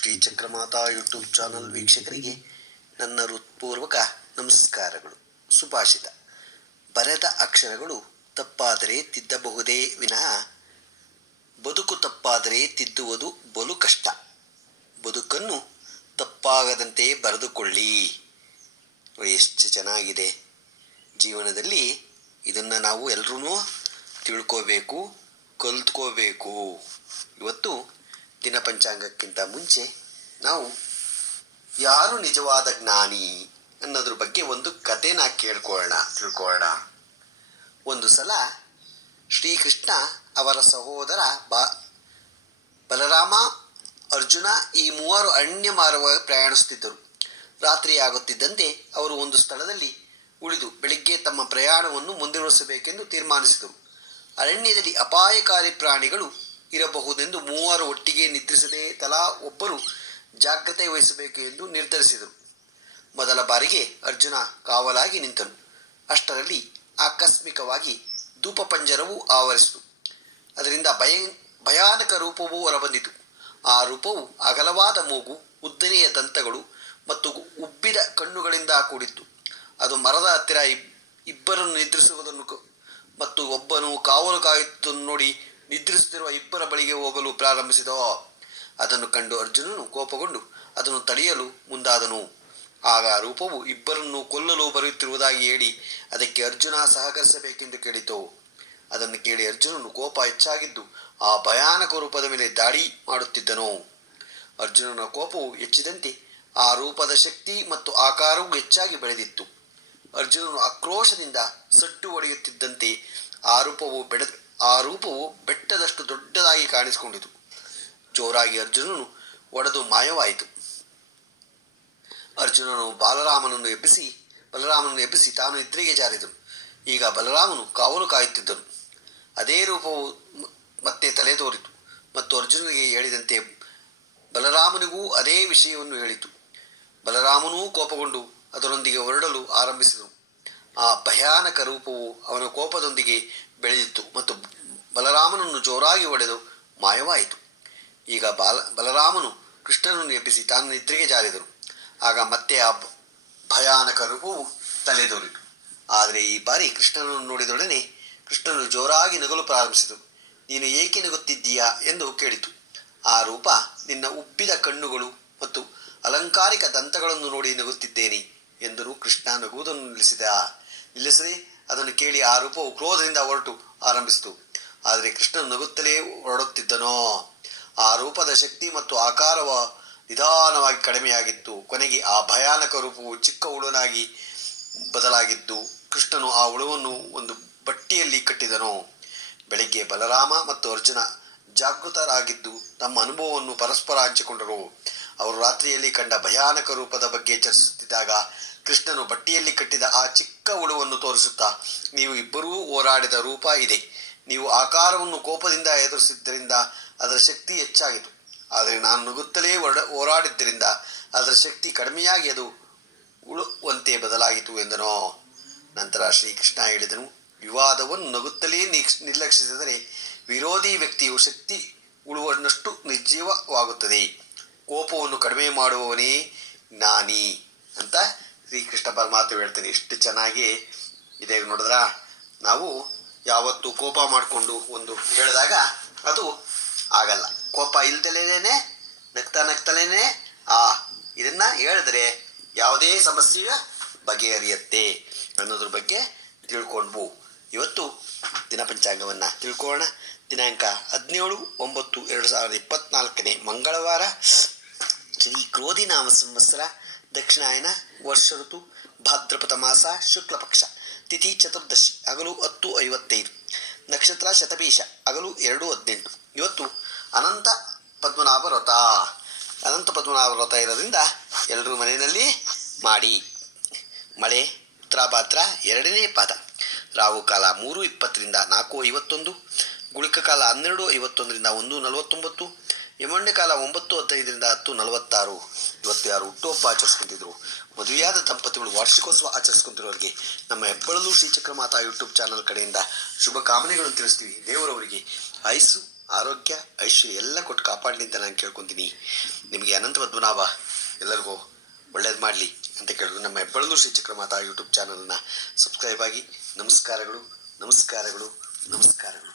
Shri Chakramata YouTube channel ವೀಕ್ಷಕರಿಗೆ ನನ್ನ ಹೃತ್ಪೂರ್ವಕ ನಮಸ್ಕಾರಗಳು. ಸುಭಾಷಿತ. ಬರೆದ ಅಕ್ಷರಗಳು ತಪ್ಪಾದರೆ ತಿದ್ದಬಹುದೇ ವಿನಃ ಬದುಕು ತಪ್ಪಾದರೆ ತಿದ್ದುವುದು ಬಲು ಕಷ್ಟ. ಬದುಕನ್ನು ತಪ್ಪಾಗದಂತೆ ಬರೆದುಕೊಳ್ಳಿ. ಎಷ್ಟು ಚೆನ್ನಾಗಿದೆ. ಜೀವನದಲ್ಲಿ ಇದನ್ನು ನಾವು ಎಲ್ಲರೂ ತಿಳ್ಕೋಬೇಕು, ಕಲ್ತ್ಕೋಬೇಕು. ಇವತ್ತು ದಿನ ಪಂಚಾಂಗಕ್ಕಿಂತ ಮುಂಚೆ ನಾವು ಯಾರು ನಿಜವಾದ ಜ್ಞಾನಿ ಅನ್ನೋದ್ರ ಬಗ್ಗೆ ಒಂದು ಕಥೆನ ಕೇಳ್ಕೊಳ್ಳೋಣ. ತಿಳ್ಕೊಳ್ಳೋಣ. ಒಂದು ಸಲ ಶ್ರೀಕೃಷ್ಣ ಅವರ ಸಹೋದರ ಬಾ ಬಲರಾಮ ಅರ್ಜುನ ಈ ಮೂವರು ಅರಣ್ಯ ಮಾರ್ಗವಾಗಿ ಪ್ರಯಾಣಿಸುತ್ತಿದ್ದರು. ರಾತ್ರಿ ಆಗುತ್ತಿದ್ದಂತೆ ಅವರು ಒಂದು ಸ್ಥಳದಲ್ಲಿ ಉಳಿದು ಬೆಳಿಗ್ಗೆ ತಮ್ಮ ಪ್ರಯಾಣವನ್ನು ಮುಂದುವರಿಸಬೇಕೆಂದು ತೀರ್ಮಾನಿಸಿದರು. ಅರಣ್ಯದಲ್ಲಿ ಅಪಾಯಕಾರಿ ಪ್ರಾಣಿಗಳು ಇರಬಹುದೆಂದು ಮೂವರು ಒಟ್ಟಿಗೆ ನಿದ್ರಿಸದೆ ತಲಾ ಒಬ್ಬರು ಜಾಗ್ರತೆ ವಹಿಸಬೇಕು ಎಂದು ನಿರ್ಧರಿಸಿದರು. ಮೊದಲ ಬಾರಿಗೆ ಅರ್ಜುನ ಕಾವಲಾಗಿ ನಿಂತನು. ಅಷ್ಟರಲ್ಲಿ ಆಕಸ್ಮಿಕವಾಗಿ ಧೂಪಪಂಜರವು ಆವರಿಸಿತು. ಅದರಿಂದ ಭಯ, ಭಯಾನಕ ರೂಪವೂ ಹೊರಬಂದಿತು. ಆ ರೂಪವು ಅಗಲವಾದ ಮೂಗು, ಉದ್ದನೆಯ ದಂತಗಳು ಮತ್ತು ಉಬ್ಬಿದ ಕಣ್ಣುಗಳಿಂದ ಕೂಡಿತ್ತು. ಅದು ಮರದ ಹತ್ತಿರ ಇಬ್, ಇಬ್ಬರನ್ನು ನಿದ್ರಿಸುವುದನ್ನು ಮತ್ತು ಒಬ್ಬನು ಕಾವಲು ಕಾಯುತ್ತನ್ನು ನೋಡಿ ನಿದ್ರಿಸುತ್ತಿರುವ ಇಬ್ಬರ ಬಳಿಗೆ ಹೋಗಲು ಪ್ರಾರಂಭಿಸಿದ, ಅದನ್ನು ಕಂಡು ಅರ್ಜುನನು ಕೋಪಗೊಂಡು ಅದನ್ನು ತಡೆಯಲು ಮುಂದಾದನು. ಆಗ ರೂಪವು ಇಬ್ಬರನ್ನು ಕೊಲ್ಲಲು ಬರೆಯುತ್ತಿರುವುದಾಗಿ ಹೇಳಿ ಅದಕ್ಕೆ ಅರ್ಜುನ ಸಹಕರಿಸಬೇಕೆಂದು ಕೇಳಿತು. ಅದನ್ನು ಕೇಳಿ ಅರ್ಜುನನು ಕೋಪ ಹೆಚ್ಚಾಗಿದ್ದು ಆ ಭಯಾನಕ ರೂಪದ ಮೇಲೆ ದಾಳಿ ಮಾಡುತ್ತಿದ್ದನು. ಅರ್ಜುನನ ಕೋಪವು ಹೆಚ್ಚಿದಂತೆ ಆ ರೂಪದ ಶಕ್ತಿ ಮತ್ತು ಆಕಾರವು ಹೆಚ್ಚಾಗಿ ಬೆಳೆದಿತ್ತು. ಅರ್ಜುನನು ಆಕ್ರೋಶದಿಂದ ಸಟ್ಟು ಹೊಡೆಯುತ್ತಿದ್ದಂತೆ ಆ ರೂಪವು ಬೆಡ ಆ ರೂಪವು ಬೆಟ್ಟದಷ್ಟು ದೊಡ್ಡದಾಗಿ ಕಾಣಿಸಿಕೊಂಡಿತು. ಜೋರಾಗಿ ಅರ್ಜುನನು ಒಡೆದು ಮಾಯವಾಯಿತು. ಅರ್ಜುನನು ಬಾಲರಾಮನನ್ನು ಎಬ್ಬಿಸಿ, ಬಲರಾಮನನ್ನು ಎಬ್ಬಿಸಿ ತಾನು ನಿದ್ರೆಗೆ ಜಾರಿದನು. ಈಗ ಬಲರಾಮನು ಕಾವಲು ಕಾಯುತ್ತಿದ್ದನು. ಅದೇ ರೂಪವು ಮತ್ತೆ ತಲೆ ತೋರಿತು ಮತ್ತು ಅರ್ಜುನನಿಗೆ ಹೇಳಿದಂತೆ ಬಲರಾಮನಿಗೂ ಅದೇ ವಿಷಯವನ್ನು ಹೇಳಿತು. ಬಲರಾಮನೂ ಕೋಪಗೊಂಡು ಅದರೊಂದಿಗೆ ಹೊರಡಲು ಆರಂಭಿಸಿದನು. ಆ ಭಯಾನಕ ರೂಪವು ಅವನ ಕೋಪದೊಂದಿಗೆ ಬೆಳೆದಿತ್ತು ಮತ್ತು ಬಲರಾಮನನ್ನು ಜೋರಾಗಿ ಒಡೆದು ಮಾಯವಾಯಿತು. ಈಗ ಬಾಲ, ಬಲರಾಮನು ಕೃಷ್ಣನನ್ನು ಎಬ್ಬಿಸಿ ತಾನು ನಿದ್ರೆಗೆ ಜಾರಿದರು. ಆಗ ಮತ್ತೆ ಆ ಭಯಾನಕ ರೂಪವು ತಲೆದೋರಿತು. ಆದರೆ ಈ ಬಾರಿ ಕೃಷ್ಣನನ್ನು ನೋಡಿದೊಡನೆ ಕೃಷ್ಣನು ಜೋರಾಗಿ ನಗಲು ಪ್ರಾರಂಭಿಸಿದನು ನೀನು ಏಕೆ ನಗುತ್ತಿದ್ದೀಯಾ ಎಂದು ಕೇಳಿತು. ಆ ರೂಪ ನಿನ್ನ ಉಬ್ಬಿದ ಕಣ್ಣುಗಳು ಮತ್ತು ಅಲಂಕಾರಿಕ ದಂತಗಳನ್ನು ನೋಡಿ ನಗುತ್ತಿದ್ದೇನೆ ಎಂದರು ಕೃಷ್ಣ ನಗುವುದನ್ನು ನಿಲ್ಲಿಸಿದ. ನಿಲ್ಲಿಸದೆ ಅದನ್ನು ಕೇಳಿ ಆ ರೂಪವು ಕ್ರೋಧದಿಂದ ಹೊರಟು ಆರಂಭಿಸಿತು. ಆದರೆ ಕೃಷ್ಣನು ನಗುತ್ತಲೇ ಹೊರಡುತ್ತಿದ್ದನೋ? ಆ ರೂಪದ ಶಕ್ತಿ ಮತ್ತು ಆಕಾರವ ನಿಧಾನವಾಗಿ ಕಡಿಮೆಯಾಗಿತ್ತು. ಕೊನೆಗೆ ಆ ಭಯಾನಕ ರೂಪವು ಚಿಕ್ಕ ಹುಳುನಾಗಿ ಬದಲಾಗಿದ್ದು, ಕೃಷ್ಣನು ಆ ಹುಳುವನ್ನು ಒಂದು ಬಟ್ಟಿಯಲ್ಲಿ ಕಟ್ಟಿದನು. ಬೆಳಗ್ಗೆ ಬಲರಾಮ ಮತ್ತು ಅರ್ಜುನ ಜಾಗೃತರಾಗಿದ್ದು ತಮ್ಮ ಅನುಭವವನ್ನು ಪರಸ್ಪರ ಹಂಚಿಕೊಂಡರು. ಅವರು ರಾತ್ರಿಯಲ್ಲಿ ಕಂಡ ಭಯಾನಕ ರೂಪದ ಬಗ್ಗೆ ಚರ್ಚಿಸುತ್ತಿದ್ದಾಗ ಕೃಷ್ಣನು ಬಟ್ಟಿಯಲ್ಲಿ ಕಟ್ಟಿದ ಆ ಚಿಕ್ಕ ಉಳುವನ್ನು ತೋರಿಸುತ್ತಾ, ನೀವು ಇಬ್ಬರೂ ಹೋರಾಡಿದ ರೂಪ ಇದೆ. ನೀವು ಆಕಾರವನ್ನು ಕೋಪದಿಂದ ಎದುರಿಸಿದ್ದರಿಂದ ಅದರ ಶಕ್ತಿ ಹೆಚ್ಚಾಗಿತು ಆದರೆ ನಾನು ನಗುತ್ತಲೇ ಹೊರಡ ಹೋರಾಡಿದ್ದರಿಂದ ಅದರ ಶಕ್ತಿ ಕಡಿಮೆಯಾಗಿ ಅದು ಉಳುವಂತೆ ಬದಲಾಯಿತು ಎಂದನೋ. ನಂತರ ಶ್ರೀಕೃಷ್ಣ ಹೇಳಿದನು, ವಿವಾದವನ್ನು ನಗುತ್ತಲೇ ನಿರ್ಲಕ್ಷಿಸಿದರೆ ವಿರೋಧಿ ವ್ಯಕ್ತಿಯು ಶಕ್ತಿ ಉಳುವನ್ನಷ್ಟು ನಿರ್ಜೀವವಾಗುತ್ತದೆ. ಕೋಪವನ್ನು ಕಡಿಮೆ ಮಾಡುವವನೇ ಜ್ಞಾನಿ ಅಂತ ಶ್ರೀಕೃಷ್ಣ ಪರಮಾತ್ಮ ಹೇಳ್ತಾನೆ, ಇಷ್ಟು ಚೆನ್ನಾಗಿ ಇದೆ ನೋಡಿದ್ರ? ನಾವು ಯಾವತ್ತು ಕೋಪ ಮಾಡಿಕೊಂಡು ಒಂದು ಹೇಳಿದಾಗ ಅದು ಆಗಲ್ಲ. ಕೋಪ ಇಲ್ದಲೇನೆ, ನಗ್ತಾ ನಗ್ತಲೇನೆ, ಆ ಇದನ್ನ ಹೇಳಿದ್ರೆ ಯಾವುದೇ ಸಮಸ್ಯೆಯ ಬಗೆಹರಿಯತ್ತೆ ಅನ್ನೋದ್ರ ಬಗ್ಗೆ ತಿಳ್ಕೊಂಡ್ವು. ಇವತ್ತು ದಿನ ಪಂಚಾಂಗವನ್ನು ತಿಳ್ಕೊಳ್ಳೋಣ. ದಿನಾಂಕ ಹದಿನೇಳು ಒಂಬತ್ತು ಎರಡು ಸಾವಿರದ ಇಪ್ಪತ್ನಾಲ್ಕನೇ ಮಂಗಳವಾರ. ಶ್ರೀ ಕ್ರೋಧಿ ನಾಮ ಸಂವತ್ಸರ. ದಕ್ಷಿಣಾಯನ ವರ್ಷ ಋತು ಭಾದ್ರಪದ ಮಾಸ ಶುಕ್ಲ ಪಕ್ಷ ತಿಥಿ ಚತುರ್ದಶಿ, ಹಗಲು ಹತ್ತು ಐವತ್ತೈದು, ನಕ್ಷತ್ರ ಶತಬೀಷ ಹಗಲು ಎರಡು ಹದಿನೆಂಟು. ಇವತ್ತು ಅನಂತ ಪದ್ಮನಾಭ ವ್ರತ ಅನಂತ ಪದ್ಮನಾಭ ವ್ರತ ಇರೋದ್ರಿಂದ ಎಲ್ಲರೂ ಮನೆಯಲ್ಲಿ ಮಾಡಿ. ಮಳೆ, ಉತ್ತರಾಭಾದ್ರ ಎರಡನೇ ಪಾದ. ರಾಹು ಕಾಲ ಮೂರು ಇಪ್ಪತ್ತರಿಂದ ನಾಲ್ಕು ಐವತ್ತೊಂದು, ಗುಳಿಕ ಕಾಲ ಹನ್ನೆರಡು ಐವತ್ತೊಂದರಿಂದ ಒಂದು ನಲವತ್ತೊಂಬತ್ತು ಯಮಂಡೆ ಕಾಲ ಒಂಬತ್ತು ಹದಿನೈದರಿಂದ ಹತ್ತು ನಲವತ್ತಾರು ಇವತ್ತು ಯಾರು ಹುಟ್ಟುಹಬ್ಬ ಆಚರಿಸ್ಕೊಂಡಿದ್ರು. ಮದುವೆಯಾದ ದಂಪತಿಗಳು ವಾರ್ಷಿಕೋತ್ಸವ ಆಚರಿಸ್ಕೊಂತಿರೋರಿಗೆ ನಮ್ಮ ಹೆಬ್ಬಳಲು ಶ್ರೀಚಕ್ರ ಮಾತಾ ಯೂಟ್ಯೂಬ್ ಚಾನಲ್ ಕಡೆಯಿಂದ ಶುಭ ಕಾಮನೆಗಳನ್ನು ತಿಳಿಸ್ತೀವಿ. ದೇವರವರಿಗೆ ಆಯಸ್ಸು ಆರೋಗ್ಯ, ಐಶ್ವರ್ಯ ಎಲ್ಲ ಕೊಟ್ಟು ಕಾಪಾಡಲಿ ಅಂತ ನಾನು ಕೇಳ್ಕೊತೀನಿ. ನಿಮಗೆ ಅನಂತ ಪದ್ಮನಾಭ ಎಲ್ಲರಿಗೂ ಒಳ್ಳೇದು ಮಾಡಲಿ ಅಂತ ಕೇಳಿದ್ರು. ನಮ್ಮ ಹೆಬ್ಬಳಲು ಶ್ರೀಚಕ್ರ ಮಾತಾ ಯೂಟ್ಯೂಬ್ ಚಾನಲ್ನ ಸಬ್ಸ್ಕ್ರೈಬ್ ಆಗಿ ನಮಸ್ಕಾರಗಳು ನಮಸ್ಕಾರಗಳು ನಮಸ್ಕಾರಗಳು.